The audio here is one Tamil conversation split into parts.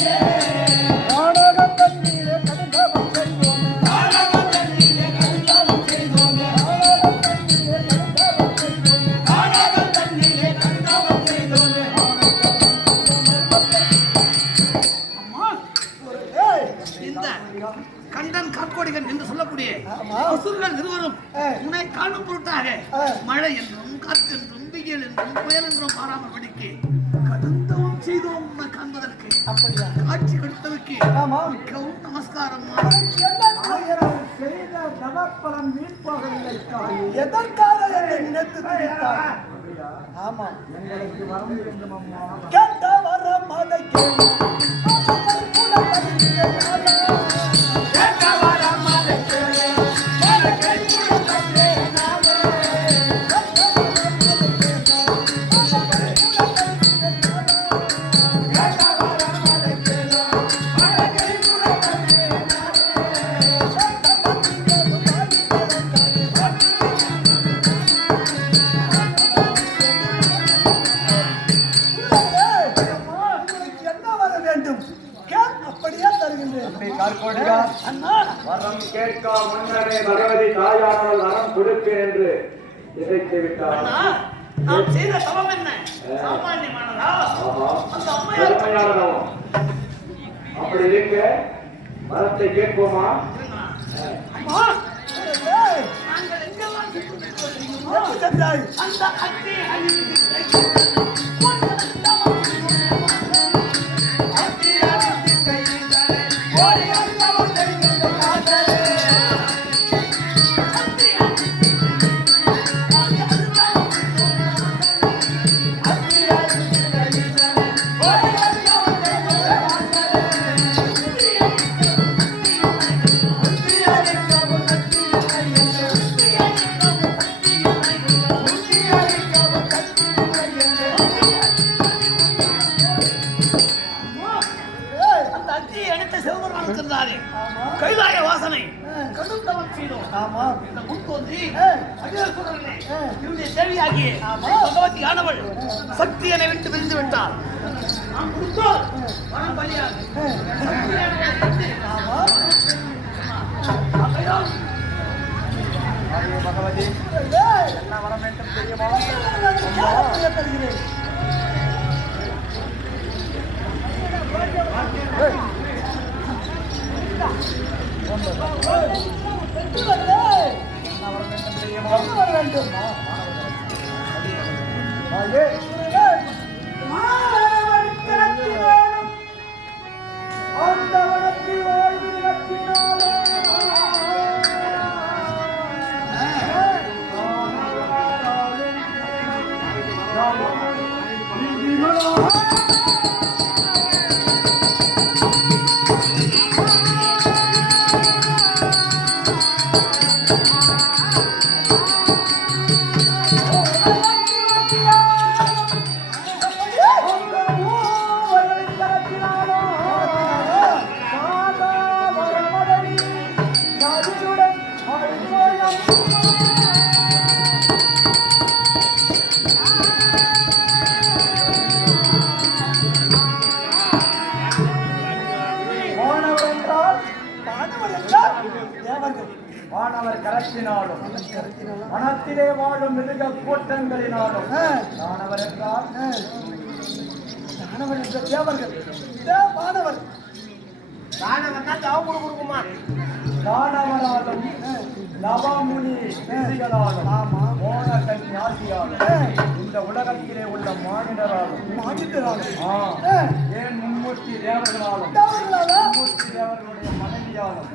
Yeah. அசுரர்கள் இருவரும் உன்னை காணும் பொருட்டாக மழை என்றும் காற்று என்றும் வெயில் என்றும் புயல் என்றும் பாராமல் படிக்க கடந்தவும் செய்தோம் உன்னை காண்பதற்கு காட்சி கொடுத்ததற்கு மிகவும் நமஸ்காரம். செய்த தவப்பலம் மீட்பாகவில்லை. எதற்காக என்னை நினைத்து துடித்தாய்? ஆமா, எங்களுக்கு வரம் வேண்டும் அம்மா. கேட்ட வரம் அதை வரம் கேட்க முன்னரே பகவதி தாயானால் வரம் கொடுப்பேன் என்று இசைத்து விட்டார். நாம் செய்த தவம் என்ன? சாமானியமானதா? அந்த அம்மையார் அப்படி இருக்க வரத்தை கேட்போமா? நாங்கள் எங்கெல்லாம் சென்றாய் அந்த அத்தி கைலாய வாசனை கடும் தவம் செய்தோம். இந்த முன்தோன்றி அகிலேஸ்வரனே இவனுடைய தேவியாகிய பகவதி ஆனவள் சக்தி என்னை விட்டு பிரிந்து விட்டாள். நாம் கொடுத்தோம் வரம் பலியாது பகவதி என்ன வரம் வேண்டும் தெரியுமா? தருகிறேன். வானவர் கரத்தினாலும் வனத்திலே வாழும் மிருக கூட்டங்களினாலும் வானவர் என்றால் வானவர் என்ற தேவர்கள். வானவர் தானவராலும் நவமுனி ரிஷிகளாலும் மோனகன் ஞாசியாலும் இந்த உலகத்திலே உள்ள மானிடராலும் ஏன் மும்மூர்த்தி தேவர்களாலும் மும்மூர்த்தி தேவர்களுடைய மனைவியாலும்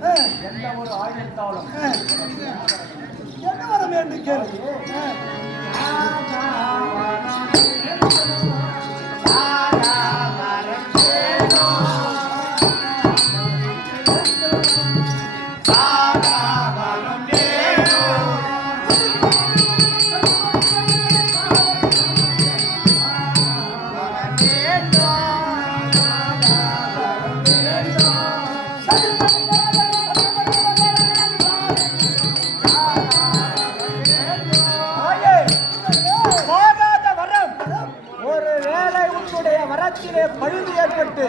எந்த ஒரு ஆயுதத்தாலும் என்ன வர வேண்டும் கேள்வி? பழுது ஏற்பட்டு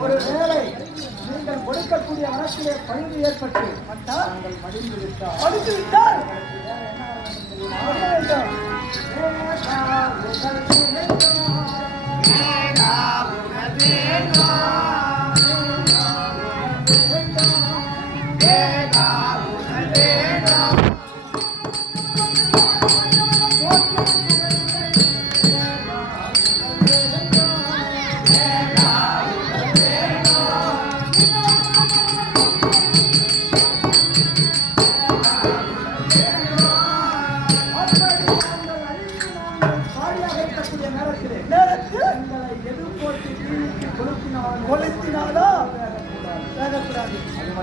ஒரு வேளை நீங்கள் கொடுக்கக்கூடிய வனத்திலே பழுது ஏற்பட்டு நாங்கள் படித்து விட்டால்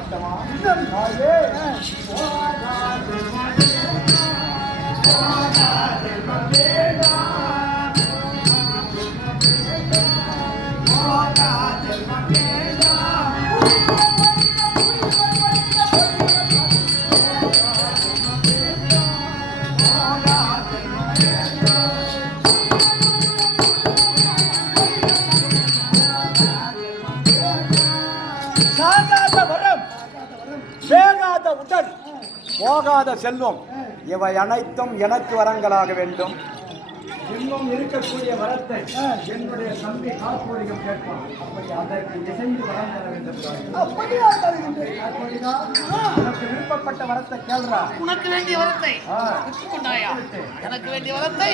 வரட்டமா இன்னும் தாயே சாகாத வரம் வேகாத உடல் போகாத செல்வம் இவை அனைத்தும் எனக்கு வரங்களாக வேண்டும். இன்னும் இருக்கக்கூடிய வரத்தை என்னுடைய தம்பி காப்போடிகம் கேட்பான். அப்படி அதற்கு இசைந்து வரம் தர வேண்டும். உனக்கு விருப்பப்பட்ட வரத்தை கேள்றா. உனக்கு வேண்டிய வரத்தை கொண்டாயா? எனக்கு வேண்டிய வரத்தை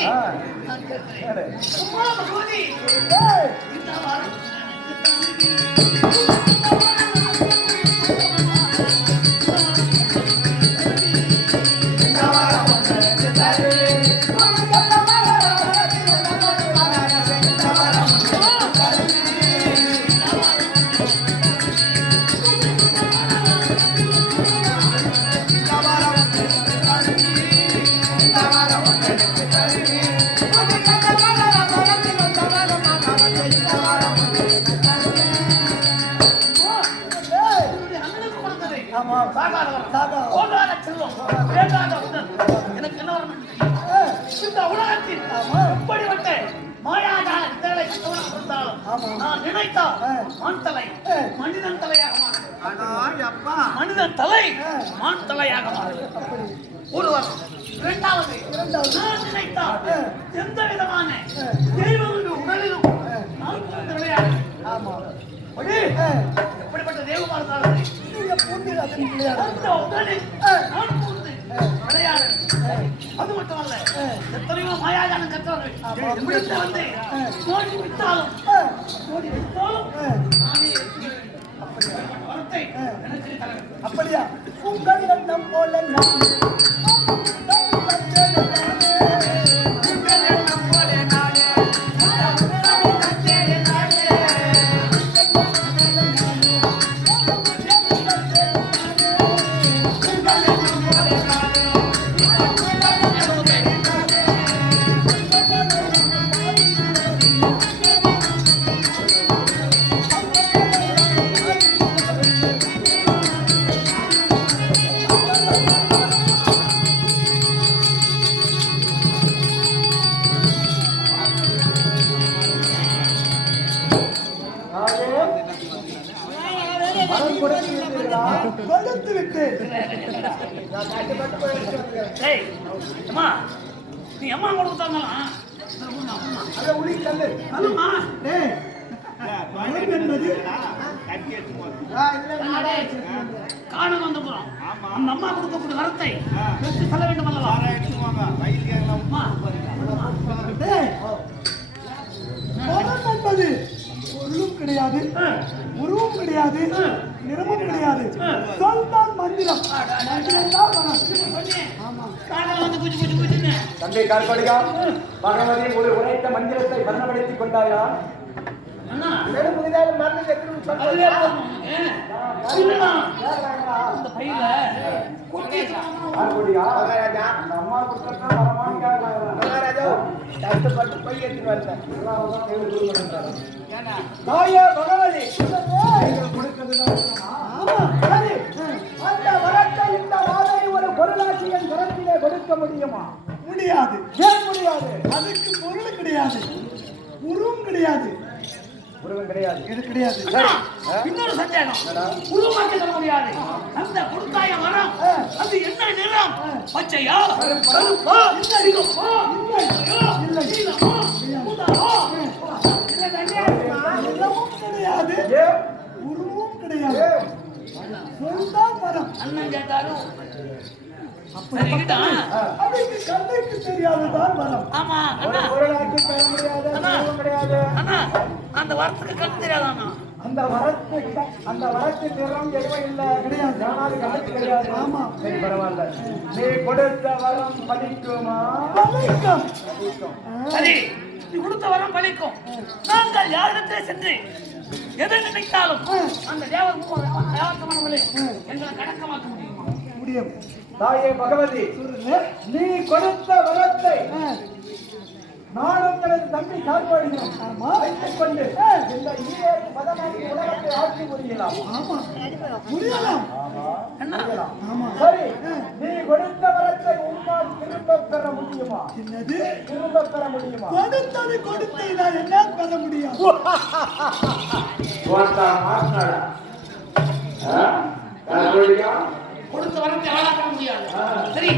எனக்கு என்ன வரணும்? இந்த உலகத்தில் எப்படிப்பட்ட மாயாஜால வித்தைகளை கற்றவனாக நான் நினைத்தால் மான் தலை மனிதன் தலையாக மாறும். மனிதன் தலை மான் தலையாக மாறும். ஒருவர் இரண்டாவது நான் நினைத்தால் எந்த விதமான தெய்வங்களுடைய உடலிலும் நான் விளையாடு. எப்படிப்பட்ட தெய்வமாக அது மட்டுமல்ல, எத்தனையோ மாயாஜாலம் கற்றவர்கள் வந்து கோடி விட்டாலும் நானே வரத்தை எனக்கு அப்படியா? உங்கள் எண்ணம் போல கொடுத்து விட்டு நீ அம்மா கொடுத்தாங்களா? உளி கல்லு என்பது காணம் வந்துக்கிறோம். அந்த அம்மா கொடுக்கக்கூடிய வரத்தை பெற்று செல்ல வேண்டும் அல்லவா? என்பது பொருளும் கிடையாது, உருவம் கிடையாது, நிறமும் கிடையாது. சொல்தான் மந்திரம். தந்தை கார்கோடிகா, பகவதி ஒரு உரைத்த மந்திரத்தை வர்ணப்படுத்திக் கொண்டாயா? ஒரு பொருளாட்சியின் கரத்திலே கொடுக்க முடியுமா? முடியாது. ஏன் முடியாது? அதுக்கு பொருள் கிடையாது, உருவம் கிடையாது. உருவம் கிடையாது, இது கிடையாது. இன்னொரு சந்தேகம், உருவாக்க தர முடியாது. அந்த கொடுத்தாய வரம் அது என்ன நிறம்? பச்சையா, கருப்பா, சிகப்பா, இல்லை நீலமா, ஊதாவா? நிறமும் கிடையாது, உருவம் கிடையாது. சொல்தான் வரம். அண்ணன் கேட்டாலும் அதுக்கு கண்ணுக்கு தெரியாதுதான் வரம். ஆமா அண்ணா, பொருளாக்கி தர முடியாது, உருவம் கிடையாது. அண்ணா அந்த வரத்துக்கு கண் தெரியாதாண்ணா? அந்த வரத்து நிறம் எதுவும் இல்லை, கிடையாது. ஆனால் கணக்கு கிடையாது. ஆமா, சரி பரவாயில்ல. நீ கொடுத்த வரம் பலிக்குமா? பலிக்கும். சரி, நீ கொடுத்த வரம் பலிக்கும். நாங்கள் யாரிடத்திலே சென்று எதை நினைத்தாலும் அந்த தேவர் தேவத்தமானவர்களே எங்களை கடக்கமாக்க முடியுமா? முடியும். தாயே பகவதி, நீ கொடுத்த வரத்தை நானும் எனது தம்பி காப்பாடுகிறோம். வைத்துக் கொண்டு இந்த ஈரேழு பதமாகி உலகத்தை ஆட்சி புரியலாம். முடியலாம். சரி, நீ கொடுத்த வரத்தை உன்னால் திரும்ப பெற முடியுமா? என்னது திரும்ப பெற முடியுமா? கொடுத்தது கொடுத்து நான் என்ன பெற முடியும்? கொடுத்த வரத்தை ஆளாக்க முடியாது. சரி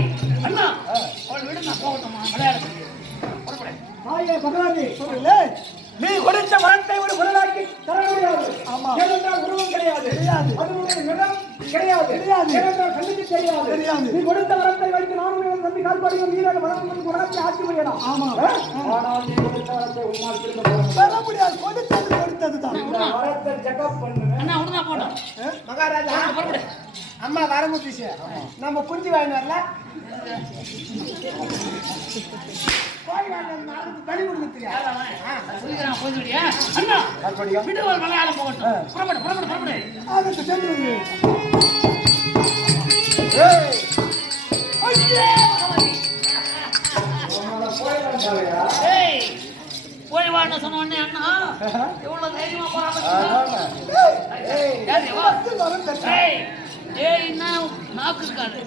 அண்ணா, அவள் விடு, நான் போகட்டுமா விளையாடுறதுக்கு? தாயே பகவானே, நீ கொடுத்த வரத்தை ஒரு பொருளாக்கி தர முடியாது. ஏனென்றால் உருவம் கிடையாது, அதனுடைய நிறம் கிடையாது, ஏனென்றால் கண்ணுக்கு தெரியாது. நீ கொடுத்த வரத்தை வைத்து நானும் நம்பி கால்பாடியும் நீராக வளர்ந்து உலகத்தை ஆட்சி புரியலாம். ஆனால் நீ கொடுத்த வரத்தை உன்னால் திரும்ப பெற முடியாது. கொடுத்ததுதான். வரத்தை செக்அப் பண்ணு. அண்ணா உடனே போட்டோம். மகாராஜா, அம்மா வரமுட்டிச்சு, நம்ம குஞ்சு வாங்கி வரல, கோழி வாங்கி பலி கொடுக்க தெரியாது. சொல்லிக்கிறேன், போய்விடியா அண்ணா? விடுவாள் விளையாட போகட்டும். புறப்படு புறப்படு புறப்படு. அதுக்கு சென்று போய் வாட்ட சொன்ன உடனே அண்ணா எவ்வளவு தைரியமா போறாங்க. நாக்கு இருக்காது.